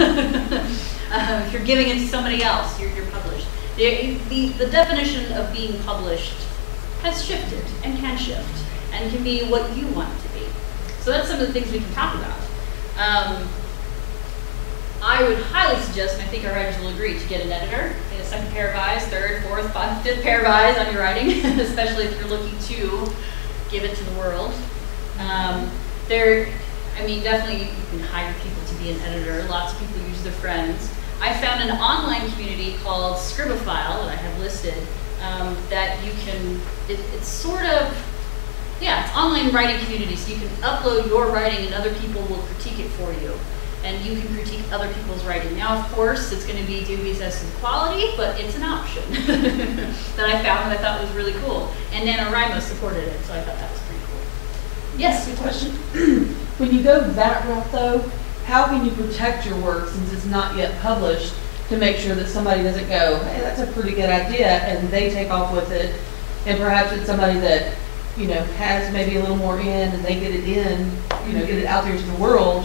If you're giving it to somebody else, you're published. The definition of being published has shifted and can shift and can be what you want it to be. So that's some of the things we can talk about. I would highly suggest, and I think our writers will agree, to get an editor. Get a second pair of eyes, third, fourth, fifth pair of eyes on your writing, especially if you're looking to give it to the world. Definitely you can hire people to be an editor. Lots of people use their friends. I found an online community called Scribophile that I have listed that you can, it's sort of, yeah, it's online writing community, so you can upload your writing and other people will critique it for you. And you can critique other people's writing. Now, of course, it's going to be dubious as to the quality, but it's an option that I found that I thought was really cool. And NaNoWriMo supported it, so I thought that was pretty cool. Yes? Good question. When you go that route, though, how can you protect your work since it's not yet published to make sure that somebody doesn't go, hey, that's a pretty good idea, and they take off with it, and perhaps it's somebody that, you know, has maybe a little more in, and they get it in, you know, get it out there to the world,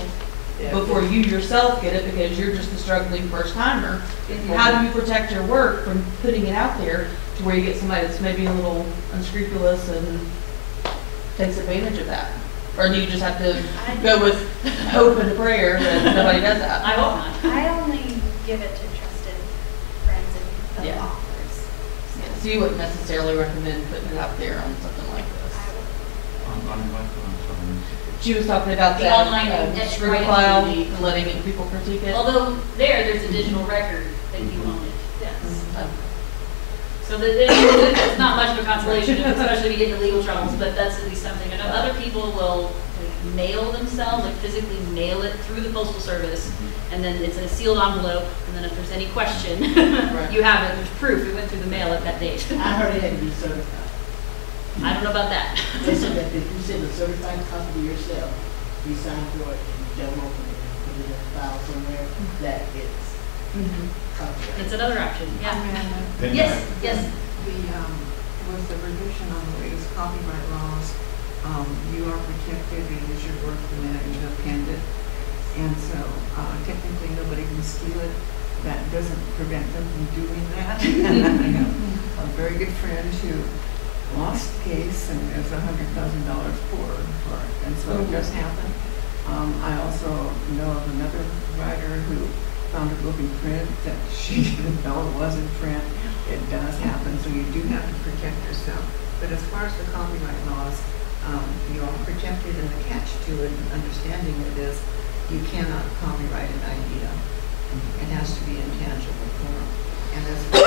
before you yourself get it because you're just a struggling first timer. How do you protect your work from putting it out there to where you get somebody that's maybe a little unscrupulous and takes advantage of that? Or do you just have to go with hope and prayer that nobody does that? I hope not. I only give it to trusted friends and Yeah. authors. Yeah, so you wouldn't necessarily recommend putting it out there on something like this? She was talking about The that online Scribophile, community. letting people critique it. Although there's a digital record that you own it. Yes. Mm-hmm. So it's not much of a consolation, especially if you get into legal troubles, but that's at least something. I know other people will mail themselves, like physically mail it through the Postal Service, and then it's in a sealed envelope, and then if there's any question, you have it, there's proof it went through the mail at that date. I heard it had to be certified. I don't know about that. They said that if you send a certified copy yourself, you sign for it, and you don't open it, and put it in a file somewhere, that it's copyright. It's another option, yeah. Then Yes, yes. With the revision on the latest copyright laws, you are protected, it is your work, the minute you have penned it. And so technically nobody can steal it. That doesn't prevent them from doing that. I have a very good friend who lost the case and is $100,000 poor for it. And so it does happen. I also know of another writer who found a book in print that she didn't know it was in print. It does happen, so you do have to protect yourself. But as far as the copyright laws, you are protected, and the catch to it, and understanding it is, you cannot copyright an idea. It has to be in tangible form. And as far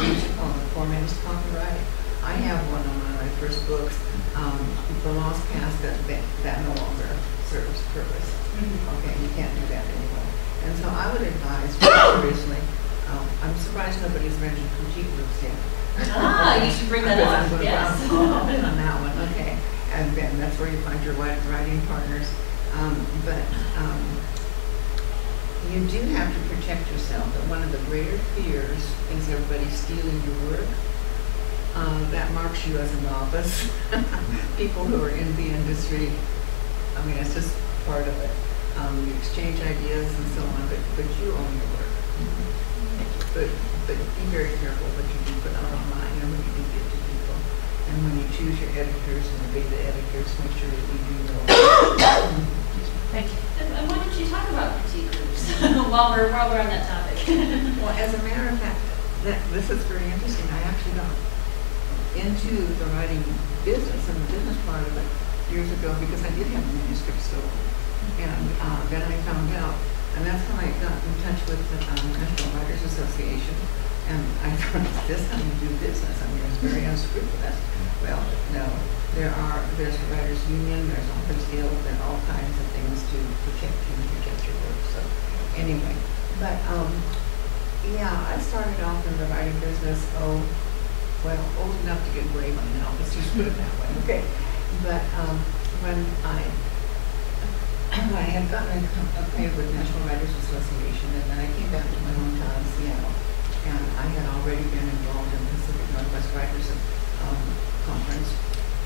as the form-based copyright, I have one on one of my first books. The laws passed that no longer serves purpose. Okay, you can't do that anymore. And so I would advise, seriously, I'm surprised nobody's mentioned critique groups yet. You should bring that up. Yes. On that one, okay. And then that's where you find your writing partners. You do have to protect yourself. But one of the greater fears is everybody stealing your work. That marks you as a novice. People who are in the industry, I mean, it's just part of it. You exchange ideas and so on, but you own your work. But be very careful what you do put out online and what you do give to people. And when you choose your editors and the beta editors, make sure that you do know. Thank you. And why don't you talk about critique groups while we're on that topic? Well, as a matter of fact, this is very interesting. I actually got into the writing business and the business part of it years ago because I did have a manuscript store. And then I found out, and that's how I got in touch with the National Writers Association. And I thought, this is how you do business. I mean, it's very unscrupulous. Well, no, there's a writers union, there's authors guild, there are all kinds of things to protect you and protect your work. So anyway, but yeah, I started off in the writing business, old enough to get brave on now, let's just put it that way, okay? But when I had gotten acquainted with National Writers Association, and then I came back to my hometown in Seattle, and I had already been involved in Pacific Northwest Writers Conference,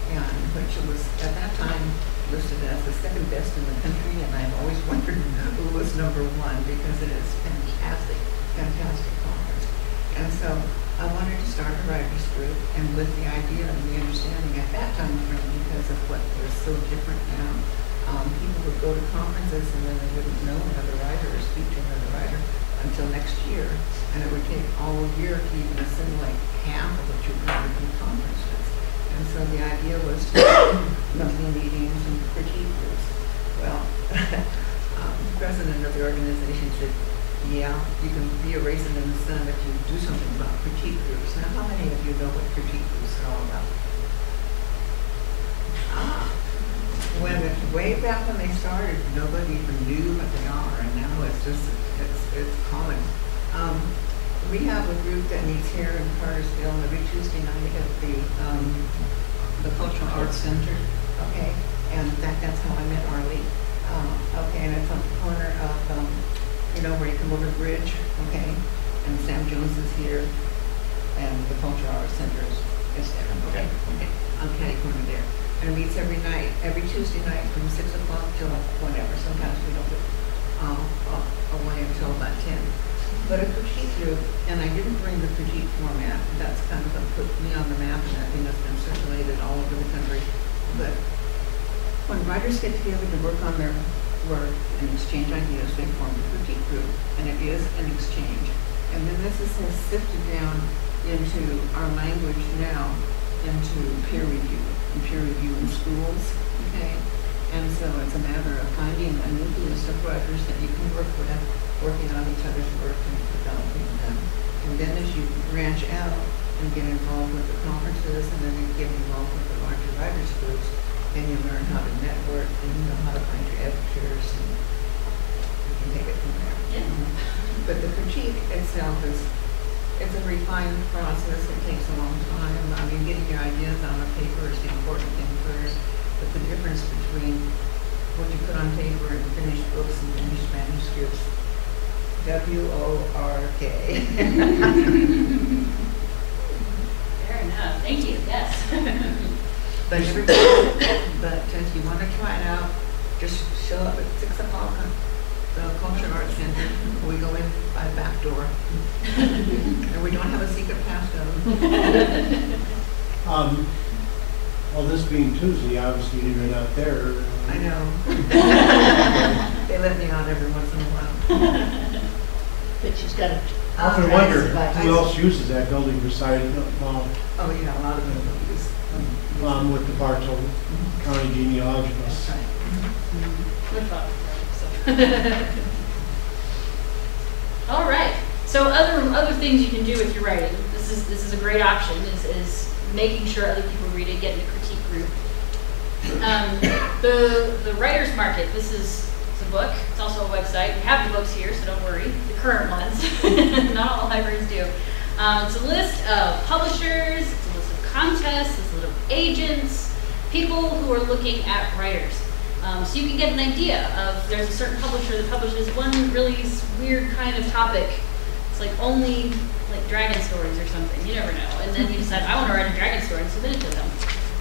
and which was at that time listed as the second best in the country, and I've always wondered who was number one, because it is fantastic, fantastic conference. And so I wanted to start a writers group, and with the idea and the understanding at that time, because of what was so different now, people would go to conferences and then they wouldn't know another writer or speak to another writer until next year, and it would take all year to even assimilate half of what you covered in conferences. And so the idea was to monthly meetings and critique groups. Well, the president of the organization said, yeah, you can be a raisin in the sun if you do something about critique groups. Now, how many of you know what critique groups are all about? Way back when they started, nobody even knew what they are, and now it's just, it's common. We have a group that meets here in Cartersville every Tuesday night at the Cultural Arts Center, okay? And in fact, that's how I met Arlie. Okay, and it's on the corner of, you know, where you come over the bridge, okay? And Sam Jones is here, and the Cultural Arts Center is there, okay? Okay, on County Corner there. And it meets every night, every Tuesday night from 6 o'clock till whatever. Sometimes we don't get away until about 10. But a critique group, and I didn't bring the critique format. That's kind of what put me on the map, and I think that's been circulated all over the country. But when writers get together to work on their work and exchange ideas, they form a critique group, and it is an exchange. And then this has sifted down into our language now, into peer review in schools, okay? And so it's a matter of finding a nucleus of writers that you can work with, working on each other's work and developing them. And then as you branch out and get involved with the conferences, and then you get involved with the larger writers groups, then you learn how to network, and you know how to find your editors, and you can take it from there. Yeah. But the critique itself it's a refined process. It takes a long time. I mean, getting your ideas on a paper is the important thing first. But the difference between what you put on paper and finished books and finished manuscripts, W-O-R-K. Fair enough. Thank you. Yes. But if you want to try it out, just show up at 6 o'clock on the Culture Arts Center. We go in by the back door. And we don't have a secret passcode. Well, this being Tuesday, obviously you're not there. I know. They let me on every once in a while. But she's got a. I often wonder who else uses that building besides, Oh yeah, a lot of people use. with the Bartow County genealogists. That's right. Good thought. All right. So other things you can do with your writing. This is a great option. Is making sure other people read it, getting a critique group. The writer's market. This is a book. It's also a website. We have the books here, so don't worry. The current ones. Not all libraries do. It's a list of publishers. It's a list of contests. It's a list of agents, people who are looking at writers. So you can get an idea of, there's a certain publisher that publishes one really weird kind of topic. It's like only like dragon stories or something. You never know. And then you decide, I want to write a dragon story and submit it to them.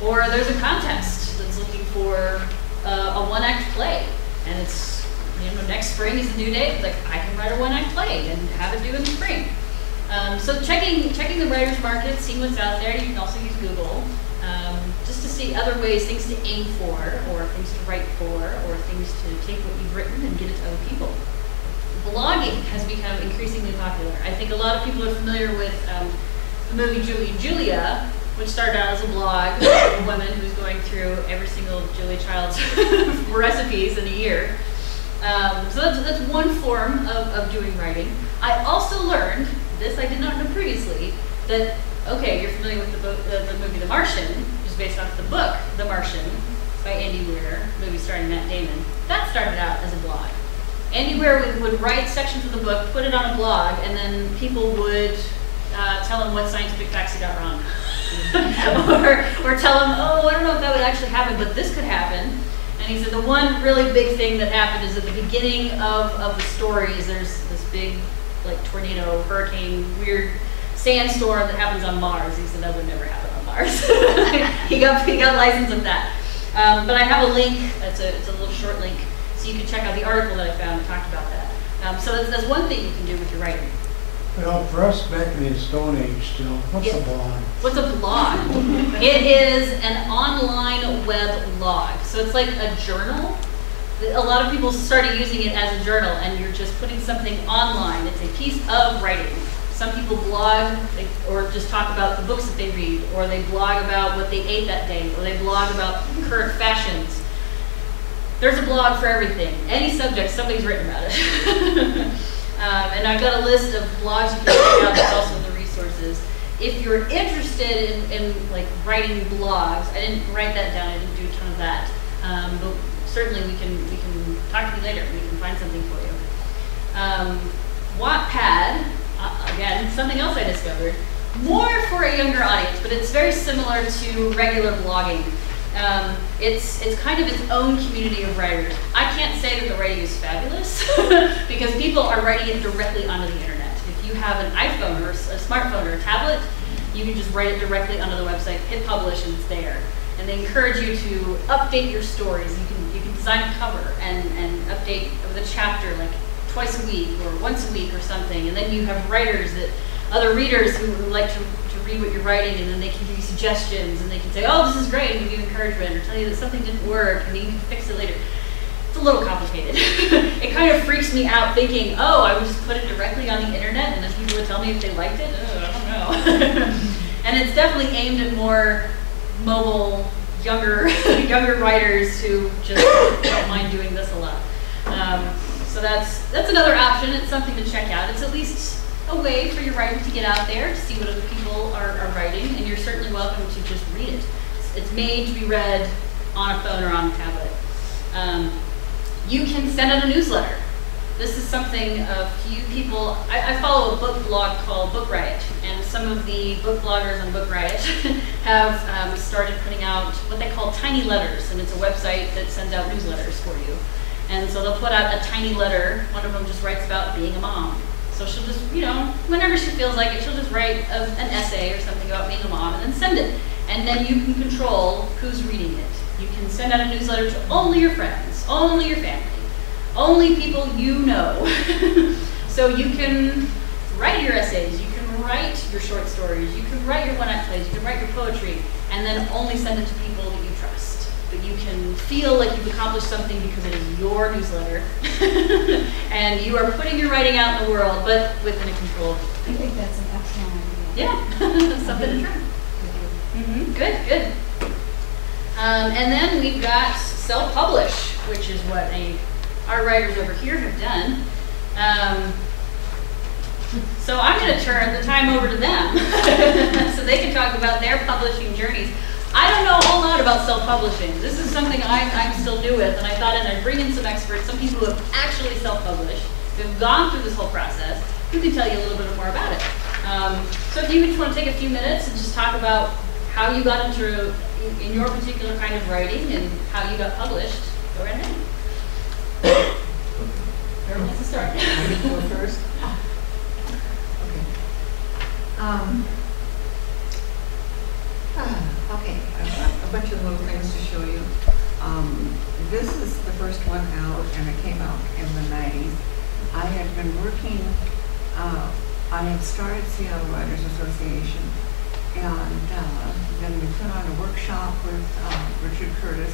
Or there's a contest that's looking for a one-act play, and it's, you know, next spring is the due date. Like, I can write a one-act play and have it due in the spring. So checking the writer's market, seeing what's out there. You can also use Google. Just to see other ways, things to aim for, or things to write for, or things to take what you've written and get it to other people. Blogging has become increasingly popular. I think a lot of people are familiar with the movie Julie and Julia, which started out as a blog of a woman who's going through every single Julia Child's recipes in a year. So that's one form of doing writing. I also learned, this I did not know previously, that, okay, you're familiar with the movie The Martian, which is based off the book The Martian by Andy Weir, movie starring Matt Damon. That started out as a blog. Andy Weir would write sections of the book, put it on a blog, and then people would tell him what scientific facts he got wrong. or tell him, oh, I don't know if that would actually happen, but this could happen. And he said the one really big thing that happened is at the beginning of the stories, there's this big, like, tornado, hurricane, weird sandstorm that happens on Mars. He said that would never happen on Mars. he got license of that. But I have a link, it's a little short link, so you can check out the article that I found and talked about that. So that's one thing you can do with your writing. Well, for us back in the Stone Age still, what's a blog? What's a blog? It is an online web log. So it's like a journal. A lot of people started using it as a journal, and you're just putting something online. It's a piece of writing. Some people blog or just talk about the books that they read, or they blog about what they ate that day, or they blog about current fashions. There's a blog for everything. Any subject, somebody's written about it. And I've got a list of blogs you can check out. There's also the resources. If you're interested in like writing blogs, I didn't write that down. I didn't do a ton of that. But certainly we can talk to you later. We can find something for you. Wattpad, again, something else I discovered, more for a younger audience, but it's very similar to regular blogging. It's kind of its own community of writers. I can't say that the writing is fabulous because people are writing it directly onto the internet. If you have an iPhone or a smartphone or a tablet, you can just write it directly onto the website, hit publish, and it's there. And they encourage you to update your stories. You can design a cover and update the chapter like twice a week or once a week or something. And then you have writers other readers who like to read what you're writing, and then they can give you suggestions, and they can say, oh, this is great, and give you encouragement, or tell you that something didn't work, and you can fix it later. It's a little complicated. It kind of freaks me out thinking, oh, I would just put it directly on the internet, and then people would tell me if they liked it. I don't know. And it's definitely aimed at more mobile, younger writers who just don't mind doing this a lot. So that's another option. It's something to check out. It's at least a way for your writing to get out there, to see what other people are writing, and you're certainly welcome to just read it. It's made to be read on a phone or on a tablet. You can send out a newsletter. This is something a few people, I follow a book blog called Book Riot, and some of the book bloggers on Book Riot have started putting out what they call tiny letters, and it's a website that sends out newsletters for you. And so they'll put out a tiny letter. One of them just writes about being a mom. So she'll just, whenever she feels like it, she'll just write an essay or something about being a mom and then send it. And then you can control who's reading it. You can send out a newsletter to only your friends, only your family, only people you know. So you can write your essays, you can write your short stories, you can write your one-act plays, you can write your poetry, and then only send it to people that you trust. But you can feel like you've accomplished something because it is your newsletter. And you are putting your writing out in the world, but within a controlled. I think that's an excellent idea. Yeah, something to try. Good. And then we've got self-publish, which is what our writers over here have done. So I'm going to turn the time over to them so they can talk about their publishing journeys. I don't know a whole lot about self-publishing. This is something I'm still new with, and I thought I'd bring in some experts, some people who have actually self-published, who've gone through this whole process, who can tell you a little bit more about it. So if you just want to take a few minutes and just talk about how you got into in your particular kind of writing and how you got published, go right ahead. Whoever wants to start. I can go first. Okay, I've got a bunch of little things to show you. This is the first one out, and it came out in the 90s. I had been working, I had started Seattle Writers Association, and then we put on a workshop with Richard Curtis,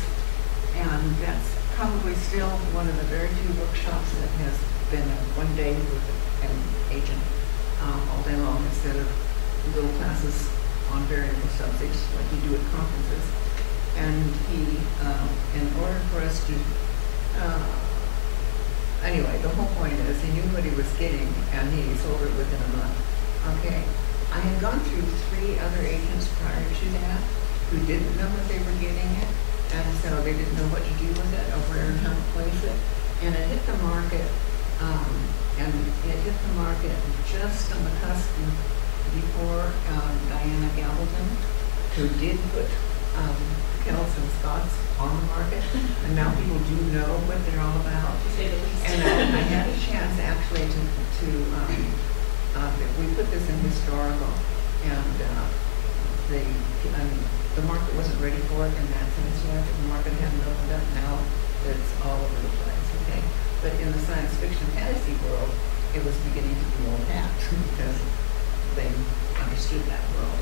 and that's probably still one of the very few workshops that has been one day with an agent all day long instead of little classes on variable subjects like you do at conferences. And he, in order for us to, anyway, the whole point is he knew what he was getting and he sold it within a month. Okay, I had gone through 3 other agents prior to that who didn't know what they were getting it, and so they didn't know what to do with it or where and how to place it. And it hit the market, just on the cusp before Diana Gabaldon, who did put Kells and Scots on the market, and now people do know what they're all about. To say the least. And I had a chance actually to we put this in historical, and the market wasn't ready for it in that sense yet. The market hadn't opened up. Now it's all over the place, okay? But in the science fiction fantasy world, it was beginning to be old hat because they understood that world.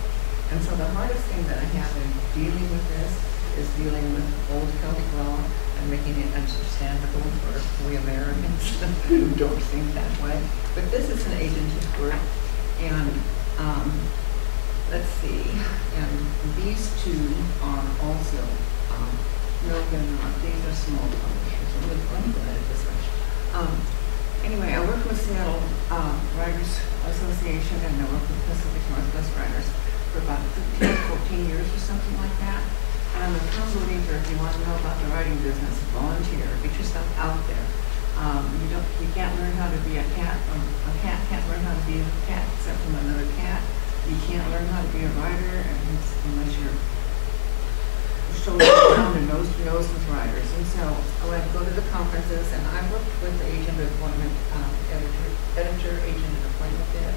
And so the hardest thing that I have in dealing with this is dealing with old Celtic law and making it understandable for we Americans who don't think that way. But this is an agented work, and let's see, and these two are also, no, they're not, these are small publishers. Let me go ahead this way. Anyway, I work with Seattle Writers Association, and I work with Pacific Northwest Writers for about 15, 14 years or something like that. And I'm a firm believer, if you want to know about the writing business, volunteer, get yourself out there. You can't learn how to be a cat, or a cat can't learn how to be a cat except from another cat. You can't learn how to be a writer unless you're shoulders down and nose to nose with writers. And so I would go to the conferences, and I worked with the agent appointment, editor agent appointment there.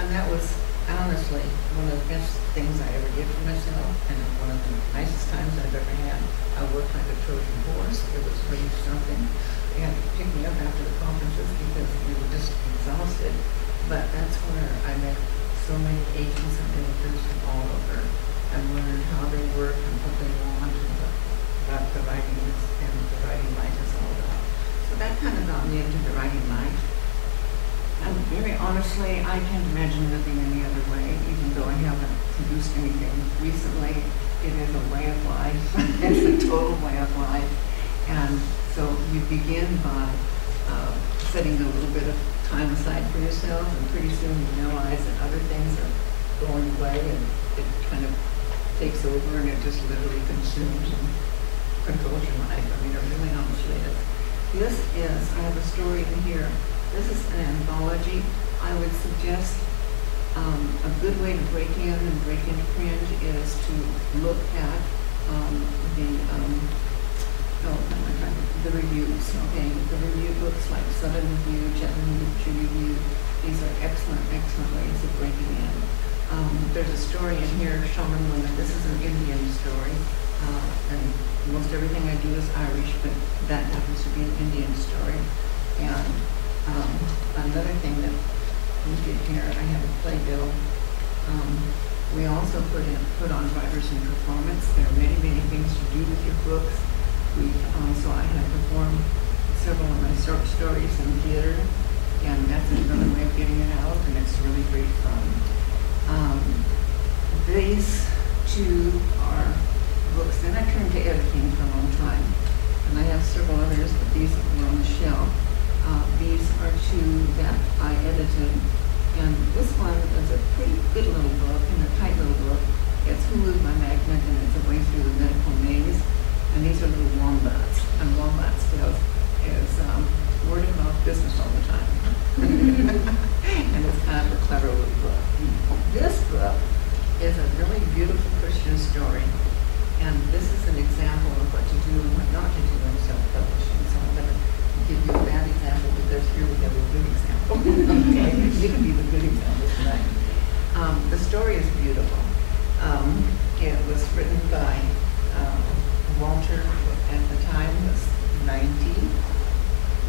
And that was honestly one of the best things I ever did for myself, and one of the nicest times I've ever had. I worked like a Trojan horse. It was really something. They had to pick me up after the conferences because we were just exhausted. But that's where I met so many agents and editors from all over, and learned how they work and what they want, and what the writing is and the writing life is all about. So that kind of got me into the writing life. And very honestly, I can't imagine living any other way, even though I haven't produced anything recently. It is a way of life. It's a total way of life. And so you begin by setting a little bit of time aside for yourself, and pretty soon you realize that other things are going away, and it kind of takes over, and it just literally consumes and controls your life. I mean, it really honestly is. This is, I have a story in here. This is an anthology. I would suggest a good way to break in and break into print is to look at the reviews. Okay, the review books like Southern Review, Chattanooga Review. These are excellent, excellent ways of breaking in. There's a story in here, Shaman Woman. This is an Indian story, and most everything I do is Irish, but that happens to be an Indian story. And another thing that we did here, I have a playbill. We also put on writers in performance. There are many, many things to do with your books. So I have performed several of my short stories in theater, and that's another way of getting it out, and it's really great fun. These two are books. Then I turned to editing for a long time, and I have several others, but these were on the shelf. These are two that I edited, and this one is a pretty good little book and a tight little book. It's Who Moved My Magnet, and it's a way through the medical maze. And these are little wombats, and wombats is word of mouth business all the time. And it's kind of a clever little book. This book is a really beautiful Christian story, and this is an example of what to do and what not to do in self-publishing. So I'm going to give you a bad example, because here we have a good example. Okay, you can be the good example tonight. The story is beautiful. It was written by Walter, at the time was 90,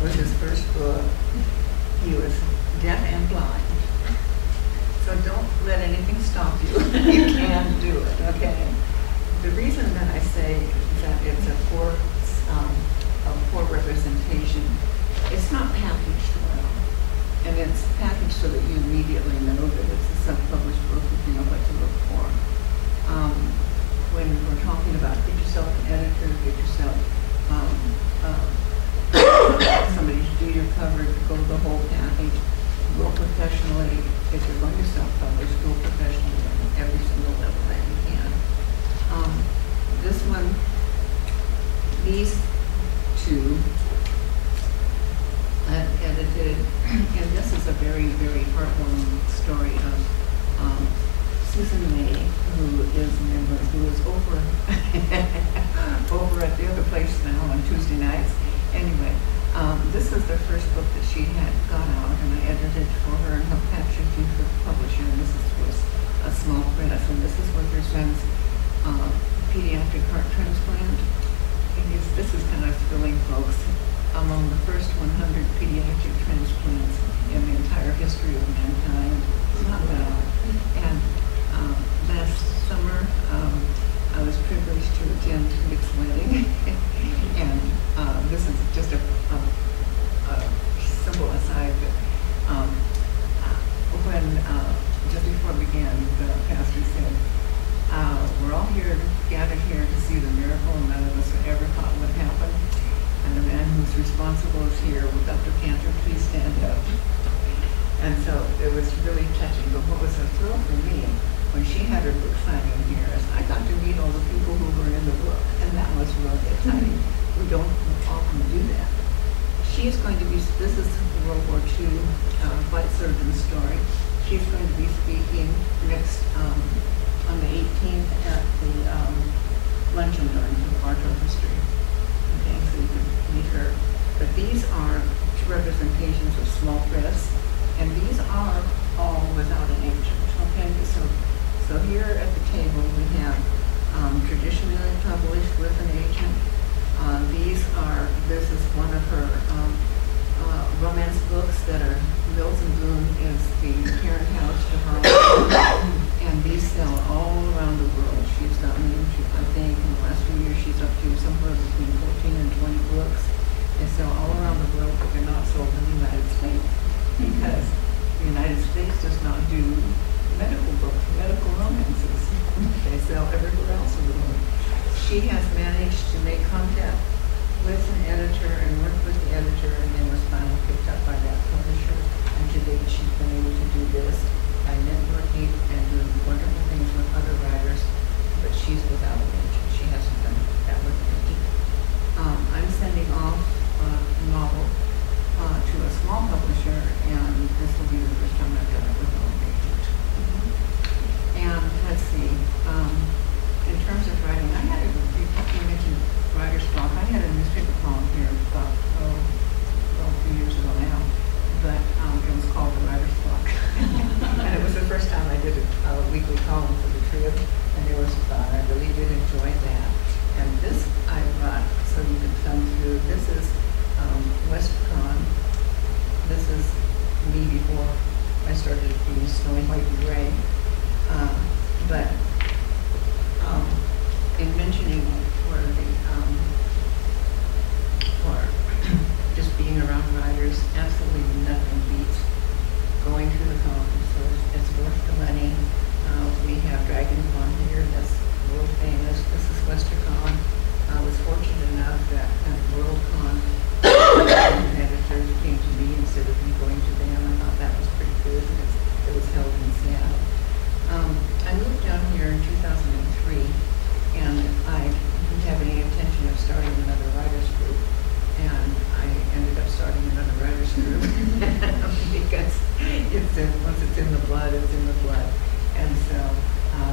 was his first book. He was deaf and blind. So don't let anything stop you. You can do it, okay? The reason that I say that it's a poor representation, it's not packaged well. And it's packaged so that you immediately know that it's a self-published book if you know what to look for. When we're talking about get yourself an editor, get yourself somebody to do your cover, go the whole package, go professionally. If you're going to self-publish, go professionally on every single level that you can. This one, these two I've edited, and this is a very, very heartwarming story of Susan May, who is over over at the other place now on Tuesday nights. Anyway, this was the first book that she had got out, and I edited for her and helped capture through the publisher. And this was a small press, and this is what her son's pediatric heart transplant. This is kind of thrilling, folks. Among the first 100 pediatric transplants in the entire history of mankind. Not bad. And last summer, I was privileged to attend Nick's wedding. And this is just a simple aside, but when just before it began, the pastor said, we're all here, gathered here to see the miracle, and none of us ever thought would happen. And the man who's responsible is here. Will Dr. Cantor please stand up? And so it was really touching. But what was a thrill for me when she had her book signing here is I got to meet all the people who were in the book, and that was really exciting. We don't often do that. She is going to be, this is World War II flight surgeon story. She's going to be speaking next on the 18th at the luncheon during the Art of History. Okay, so you can meet her. But these are representations of small press, and these are all without an agent. Okay, so here at the table we have traditionally published with an agent. This is one of her romance books that are, Mills and Boon is the parent house to her, and these sell all around the world. She's gotten into, I think, in the last few years, she's up to somewhere between 14 and 20 books. They sell all around the world, but they're not sold in the United States because the United States does not do medical books, medical romances. They sell everywhere else in the world. She has managed to make contact with an editor and work with the editor, and then was finally picked up by that publisher. And to date, she's been able to do this by networking and doing wonderful things with other writers, but she's without an agent. She hasn't done that with an agent. I'm sending off a novel to a small publisher, and this will be the first time I've done it with no agent. And let's see, in terms of writing, I had you mentioned writer's block. I had a newspaper column here about, a few years ago now, but it was called the writer's block. And it was the first time I did a weekly column for the Trib, and it was fun. I really did enjoy that. And this I brought so you can thumb through. This is WestCon. This is me before I started being snowy white and gray. But in mentioning for just being around writers, absolutely nothing beats going to the conference. So it's worth the money. We have DragonCon here, that's world famous. This is WestCon. I was fortunate enough that at WorldCon, editors came to me instead of me going to them. I thought that was pretty good because it was held in Seattle. I moved down here in 2003, and I didn't have any intention of starting another writers group, and I ended up starting another writers group because once it's in the blood, it's in the blood. And so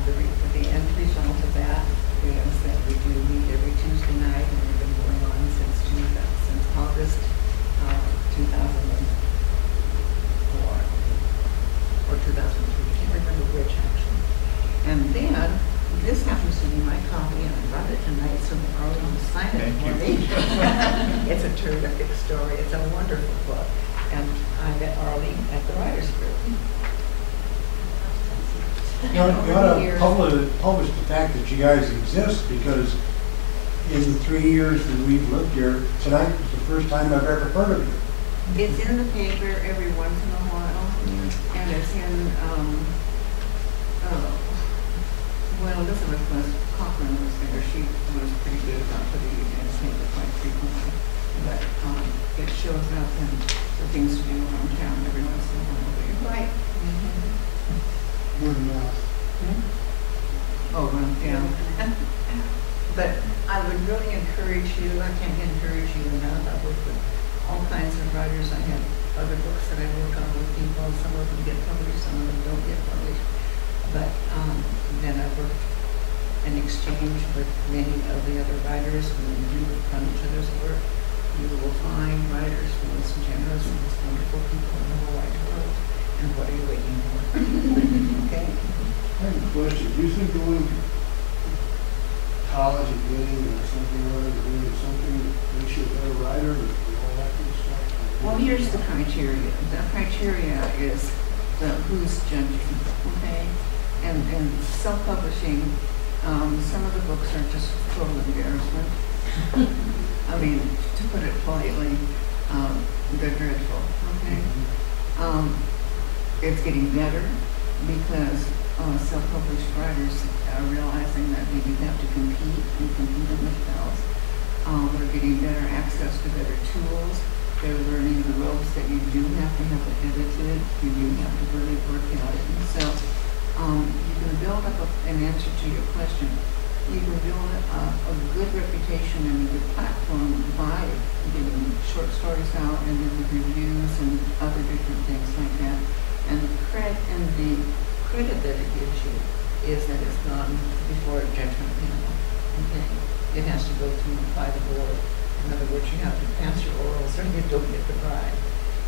the end result of that is that we do meet every Tuesday night, and we've been going on since August 2004 or 2003. I can't remember which actually. And then this happens to be my copy, and I brought it tonight so that Arlie will sign it for me. It's a terrific story. It's a wonderful book, and I met Arlie at the writers group. You ought to publish the fact that you guys exist, because in the 3 years that we've lived here, tonight was the first time I've ever heard of you. It's in the paper every once in a while, and it's in, well, Elizabeth Cochran was there. She was pretty good about putting it in the paper quite frequently, but it shows up in the things to do around town every once in a while. But you're right. Word of mouth. Oh, well, yeah. But I would really encourage you, I can't encourage you enough. I work with all kinds of writers. I have other books that I work on with people. Some of them get published, some of them don't get published. But then I worked in exchange with many of the other writers. When you do on each other's work, you will find writers the most generous and most wonderful people in the whole wide world. And what are you waiting for? Okay? I have a question. Do you think going college and getting or something or other, doing something that makes you a better writer and all that good stuff? Well, here's the criteria. The criteria is the who's judging, okay? And self-publishing, some of the books are just total embarrassment. I mean, to put it politely, they're dreadful, okay? It's getting better because self-published writers are realizing that they do have to compete in themselves. They're getting better access to better tools. They're learning the ropes that you do have to have it edited. You do have to really work at it. And so you can build up an answer to your question. You can build a good reputation and a good platform by getting short stories out and then the reviews and other different things like that. And the credit that it gives you is that it's gone before a judgment panel. Okay? It has to go through by the board. In other words, you have to pass your orals or you don't get the prize.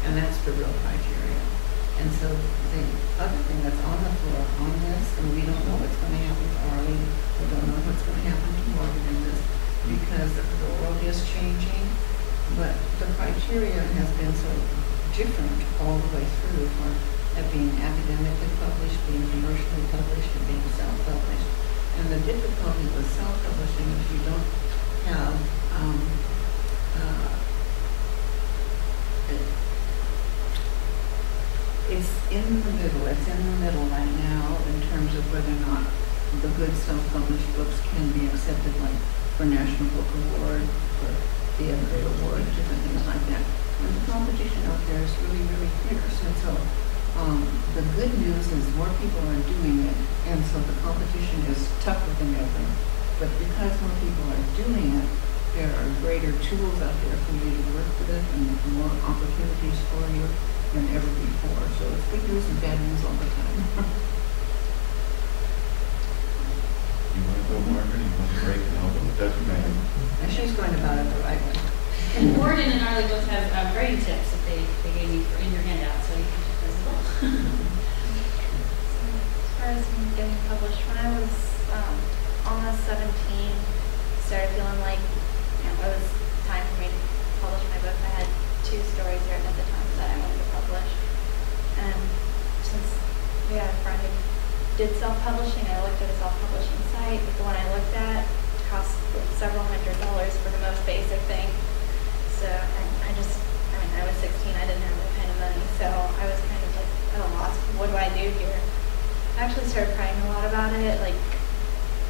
And that's the real criteria. And so the other thing that's on the floor on this, and we don't know what's going to happen to Arlene, we don't know what's going to happen to Morgan in this, because the world is changing, but the criteria has been so different all the way through for being academically published, being commercially published, and being self-published. And the difficulty with self-publishing is you don't have it's in the middle. It's in the middle right now in terms of whether or not the good self-published books can be accepted, like for National Book Award, for the Everett Award, different things like that. And the competition out there is really, really fierce. And so the good news is more people are doing it, and so the competition is tougher than ever. But because more people are doing it, there are greater tools out there for you to work with it and more opportunities for you than ever before. So it's good news and bad news all the time. You want to go, Margaret? You want to break it open? It doesn't matter. And she's going about it the right way. And Morgan and Arlie both have grading tips that they gave me in your handout, so you can check those as well. As far as me getting published, when I was almost 17, started feeling like it was time for me to publish my book. I had 2 stories written at the time that I wanted to publish. And since we had a friend who did self-publishing, I looked at a self-publishing site, but the one I looked at cost several $100s for the most basic thing. So I was 16, I didn't have that kind of money, so I was kind of like at a loss. What do I do here? I actually started praying a lot about it, like,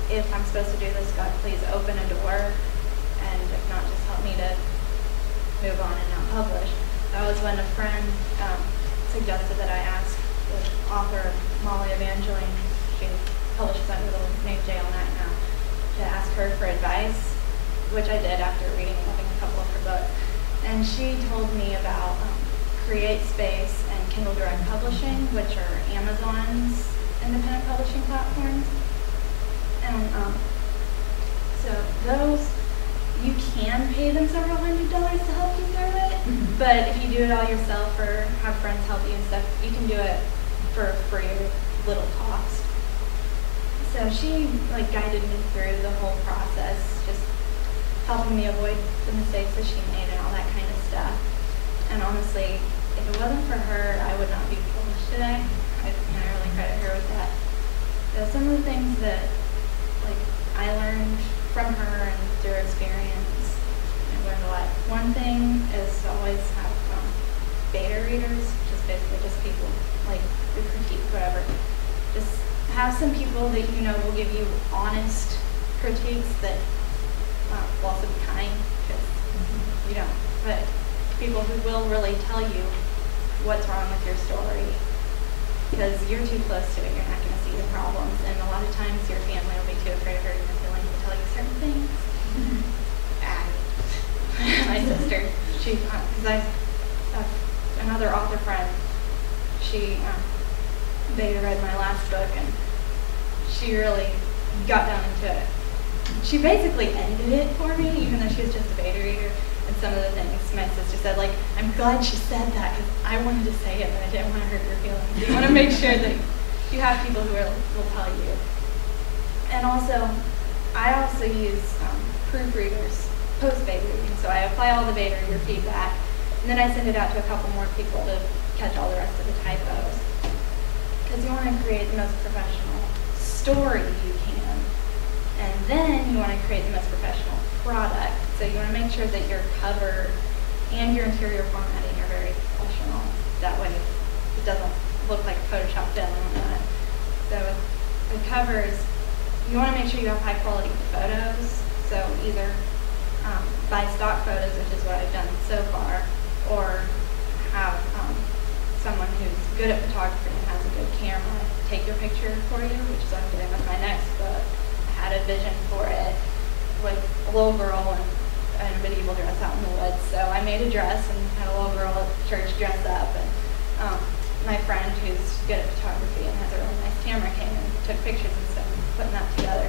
if I'm supposed to do this, God, please open a door, and if not, just help me to move on and not publish. That was when a friend suggested that I ask the author, Molly Evangeline, she publishes under the name J on that now, to ask her for advice, which I did after reading I think a couple of her books. And she told me about Create Space and Kindle Direct Publishing, which are Amazon's independent publishing platforms. And so those, you can pay them several $100s to help you through it, but if you do it all yourself or have friends help you and stuff, you can do it for free or little cost. So she guided me through the whole process, just helping me avoid the mistakes that she made and all that kind of stuff. And honestly, if it wasn't for her, I would not be published today. I really credit her with that. So some of the things that I learned from her and through experience, I learned a lot. One thing is to always have beta readers, which is basically just people who critique whatever. Just have some people that you know will give you honest critiques that will also be kind, because you don't, but people who will really tell you what's wrong with your story, because you're too close to it, you're not going to see the problems, and a lot of times your family will be too afraid of hurting your feelings to tell you certain things. My sister, she, because I have another author friend, she beta read my last book, and she really got down into it. She basically ended it for me, even though she was just a beta reader. And some of the things my sister said, I'm glad she said that, because I wanted to say it, but I didn't want to hurt your feelings. You want to make sure that you have people who will tell you. And also, I also use proofreaders, post-beta reading. So I apply all the beta reader feedback, and then I send it out to a couple more people to catch all the rest of the typos. Because you want to create the most professional story you can, and then you want to create the most professional product. So you want to make sure that your cover and your interior formatting are very professional. That way it doesn't look like a Photoshop film on that. So with covers, you want to make sure you have high quality photos. So either buy stock photos, which is what I've done so far, or have someone who's good at photography and has a good camera take your picture for you, which is what I'm doing with my next book. I had a vision for it with a little girl in a medieval dress out in the woods. So I made a dress and had a little girl at church dress up, and my friend who's good at photography and has a really nice camera came and took pictures and stuff and putting that together.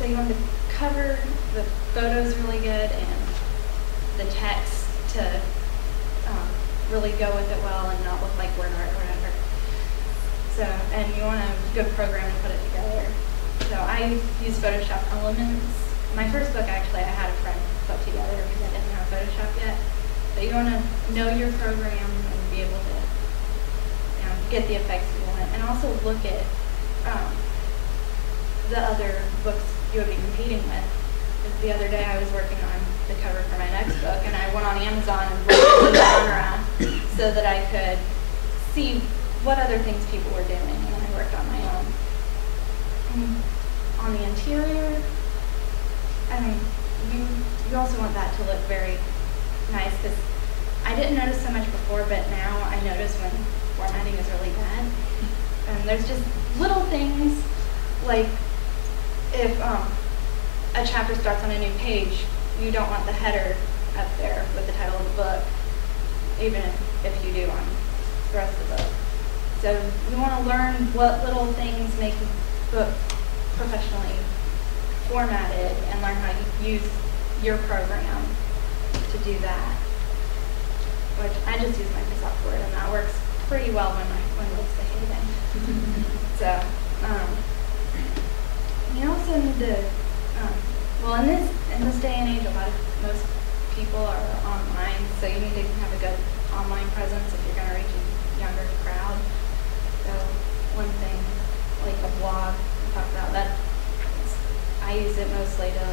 So you want to cover the photos really good and the text to really go with it well and not look like word art or whatever. So, and you want a good program to put it together. So I use Photoshop Elements. My first book, actually, I had a friend put together because I didn't have Photoshop yet. But you want to know your program and be able to get the effects you want. And also look at the other books you would be competing with. The other day I was working on the cover for my next book, and I went on Amazon and looked at the genre so that I could see what other things people were doing, and then I worked on my own. On the interior, I mean, you also want that to look very nice, because I didn't notice so much before, but now I notice when formatting is really bad. And there's just little things, like if a chapter starts on a new page, you don't want the header up there with the title of the book, even if you do on the rest of the book. So you want to learn what little things make the book professionally formatted and learn how to use your program to do that. Which I just use Microsoft Word, and that works pretty well when it's behaving. So you also need to well, in this day and age, most people are online, so you need to have a good online presence if you're going to reach a younger crowd. So one thing, like a blog, we talked about that. I use it mostly to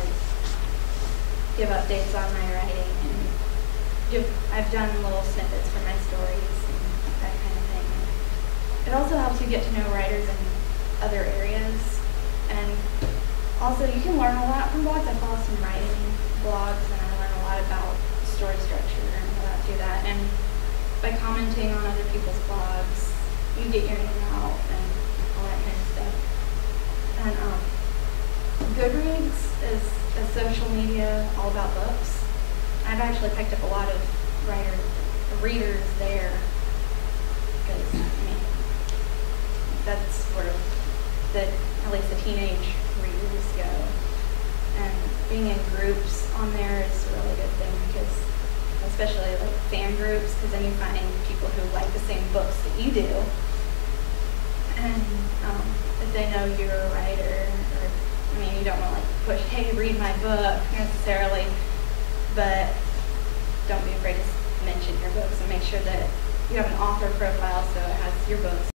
give updates on my writing, and I've done little snippets for my stories and that kind of thing. It also helps you get to know writers in other areas, and also, you can learn a lot from blogs. I follow some writing blogs, and I learn a lot about story structure and how to do that. And by commenting on other people's blogs, you get your name out and all that kind of stuff. And Goodreads is a social media all about books. I've actually picked up a lot of readers there, because I mean, that's where at least the teenage readers go. And being in groups on there is a really good thing, because especially like fan groups, because then you find people who like the same books that you do. And if they know you're a writer, or I mean, you don't want to like push, hey, read my book necessarily, but don't be afraid to mention your books and make sure that you have an author profile so it has your books